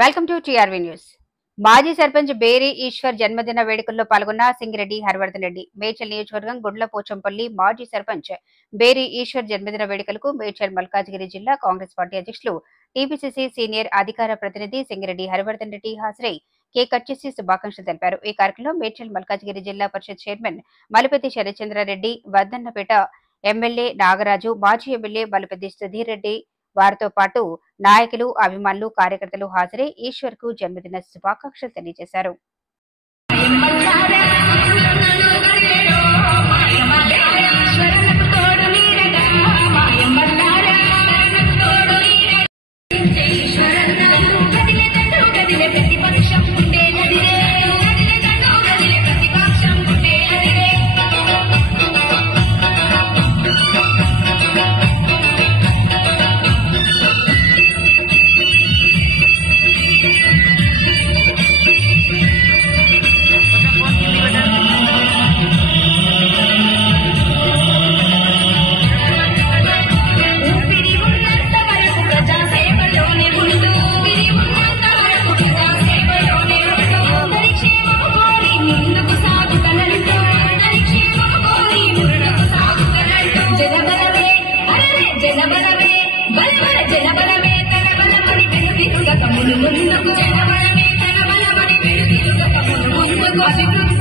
Welcome to TRV news. మాజీ సర్పంచ్ బేరి ఈశ్వర్ జన్మదిన వేడుకల్లో పాల్గొన్న సింగిరెడ్డి హరివర్ధన్ రెడ్డి. మేడ్చల్ నియోజకవర్గం గుండ్లపోచంపల్లి మాజీ సర్పంచ్ బేరి ఈశ్వర్ జన్మదిన వేడుకలకు మేడ్చల్ మల్కాజ్గిరి జిల్లా కాంగ్రెస్ పార్టీ అధ్యక్షులు టీపీసీసీ సీనియర్ అధికార ప్రతినిధి సింగిరెడ్డి హరివర్ధన్ రెడ్డి హాజరై కేక్ కట్ చేసి శుభాకాంక్షలు తెలిపారు. ఈ కార్యక్రమంలో మేడ్చల్ మల్కాజ్గిరి జిల్లా పరిషత్ చైర్మన్ మలిపెద్ది శరత్చంద్రారెడ్డి, వద్దన్నపేట ఎమ్మెల్యే నాగరాజు, మాజీ ఎమ్మెల్యే మలిపెద్ది సుధీర్ రెడ్డి, వారితో పాటు నాయకులు, అభిమానులు, కార్యకర్తలు హాజరై ఈశ్వర్ కు జన్మదిన శుభాకాంక్షలు తెలియజేశారు. ముందుకు జనబలమే తన బలమని వెలుగులుగా ముందుకు అభివృద్ధి